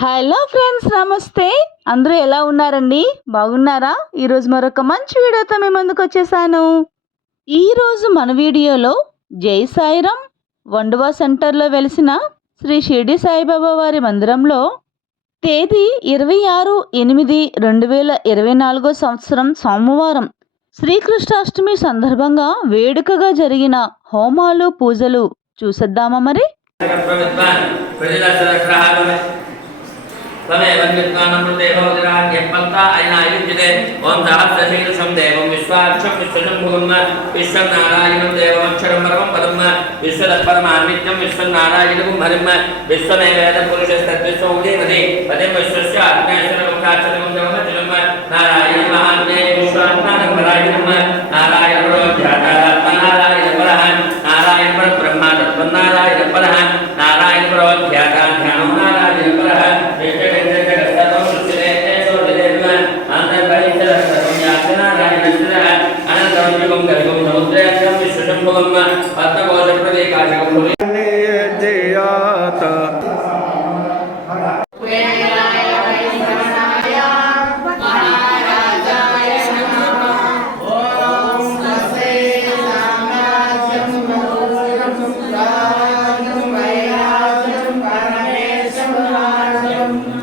Hello friends నమస్తే. అందరూ ఎలా ఉన్నారండి? బాగున్నారా? ఈరోజు మరొక మంచి వీడియోతో మీ ముందుకు వచ్చేసాను. ఈరోజు మన వీడియోలో జై సాయిరాం వండువా సెంటర్లో వెలిసిన శ్రీ షిర్డి సాయిబాబా వారి మందిరంలో తేదీ ఇరవై ఆరు ఎనిమిది రెండు వేల ఇరవై నాలుగో సంవత్సరం సోమవారం శ్రీకృష్ణాష్టమి సందర్భంగా వేడుకగా జరిగిన హోమాలు పూజలు చూసేద్దామా మరి? తమేవ నిర్గాణమృతేవోజరాధ్యపత్త అయిన ఆయుజ్యతే ఓం సహస్రశీలసం దేవం విశ్వాక్షం విశ్వశంభువం విశ్వం నారాయణం దేవమక్షరం పరమం పదం విశ్వతత్పరమాన్విత్యం విశ్వం నారాయణం హరిం విశ్వమే వేద పురుషస్తద్విశ్వం దేవతి పదిం విశ్వస్య ఆత్మేశ్వరముఖాచలం జమనచలం నారాయణ మహాన్యే విశ్వాత్మానం పరాయణం నారాయణ నారాయణ పర నారాయణ పర బ్రహ్మ తత్వం నారాయణ పర um,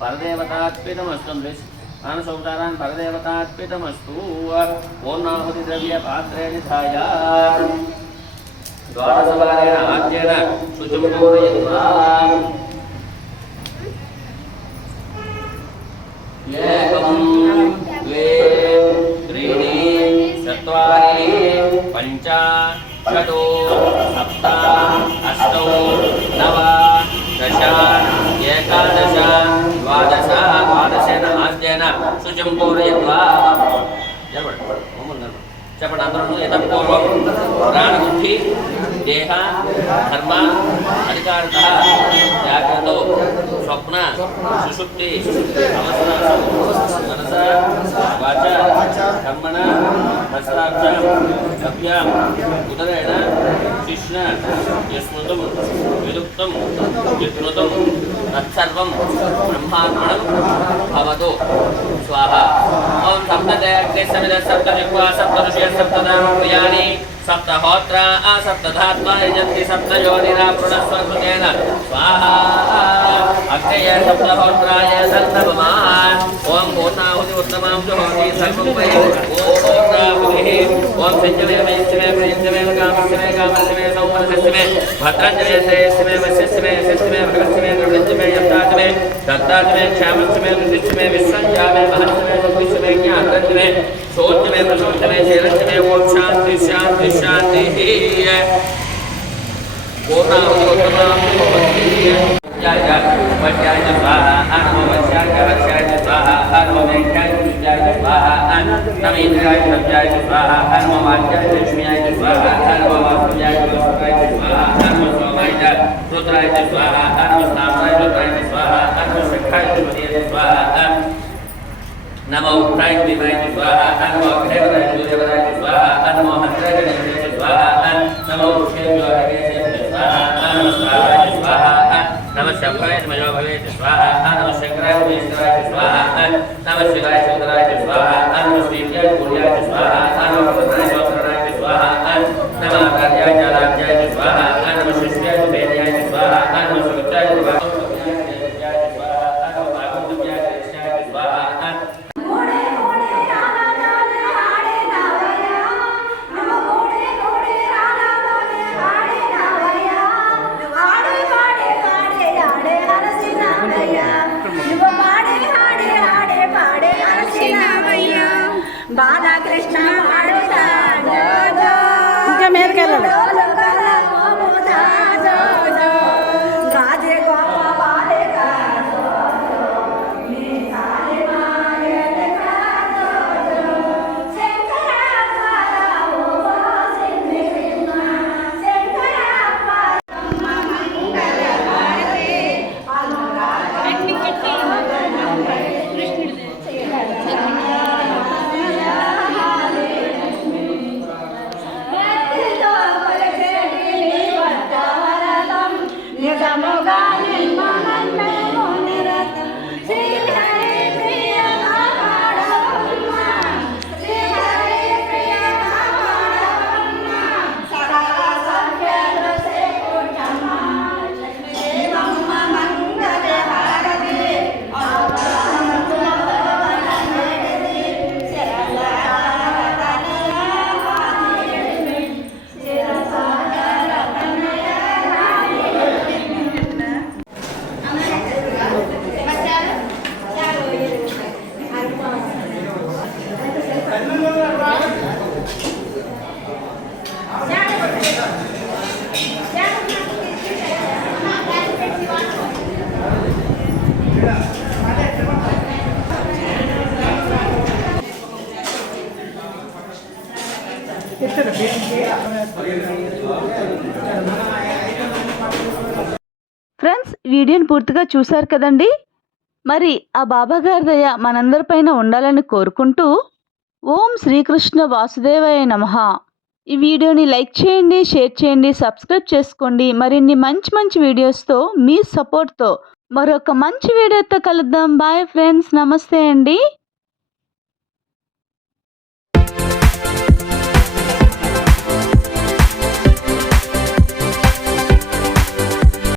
परदेवतात्मे नमस्तम प्राणसौदारान् भगदेवतार्पितमस्तु ॐ नाहुतिद्रव्यपात्रे निधाय द्वादशवारेण आद्येन शुचिं पूरयित्वा एकं द्वे, त्रीणि, चत्वारि, पञ्च, षट्, सप्त, अष्टौ, नव, दश, एकादश, द्वादश సుజంపూరయత్వా చెప్పండి. అందరూ ఎదం పూర్వం ప్రాణబుద్ధి దేహ కర్మ అధికారత జాగ్రత్త స్వప్న సుషుప్తి అవసర మనస వాచ కర్మణ హస్తాక్ష గభ్య ఉదరేణ కృష్ణ యస్మృతం విదుక్తం వికృతం తత్సర్వం బ్రహ్మార్పణం భవతు స్వాహ ఓం సప్తదయాగ్నే సమిద సప్త విక్వా సప్త ఋషయ సప్తదామ ప్రియాణి सप्तहोत्रा सप्तधात्मा यजन्ति सप्तयोनिरापृणस्वस्वतेन स्वाहा। अग्नय सप्तहोत्राय सप्तममाः ॐ भूताहुति उत्तमां जुहोति सर्वं वै ओम्नाहुतिः ॐ सिञ्चमे मयिञ्चमे मयिञ्चमे कामस्यमे कामस्यमे सौमनस्यमे भद्राञ्चमे श्रेयस्यमे वश्यस्यमे यशस्यमे भगस्यमे नृणञ्चमे मे कामस्य मे सौमनस्य मे श्रेयस्य मे वश्यस्य मे यशस्य मे भगस्य मे द्रविणस्य मे यत्ताच मे दत्ताच मे क्षामस्य मे वृद्धिस्य मे विश्वञ्जा मे महस्य मे बुद्धिस्य मे ज्ञानस्य मे शोच्य मे प्रशोच्य मे शैलस्य मे ओम शान्ति शान्ति शान्तिः नमो उत्थाय विवाय स्वाहा नमो अग्रेवराय सूर्यवराय स्वाहा ఉక్రాయుడు స్వాహ నమ ఉక్రాయుడు స్వాహ నమ అగ్రేవరాయుడు స్వాహ నమ హంద్రేవరాయుడు స్వాహ నమ ఉషేంద్ర స్వాహ నమ స్వాహాయ స్వాహ నమ శంకరాయ మయో భవేత్ స్వాహ నమ శంకరాయ స్వాహ నమ శివాయ చంద్రాయ స్వాహ నమ శ్రీజయ స్వాహ బాలకృష్ణ ఫ్రెండ్స్ వీడియోని పూర్తిగా చూశారు కదండి? మరి ఆ బాబా గారి దయ మనందరిపైన ఉండాలని కోరుకుంటూ ఓం శ్రీకృష్ణ వాసుదేవాయ నమ. ఈ వీడియోని లైక్ చేయండి షేర్ చేయండి సబ్స్క్రైబ్ చేసుకోండి. మరిన్ని మంచి మంచి వీడియోస్తో మీ సపోర్ట్తో మరొక మంచి వీడియోతో కలుద్దాం. బాయ్ ఫ్రెండ్స్ నమస్తే అండి.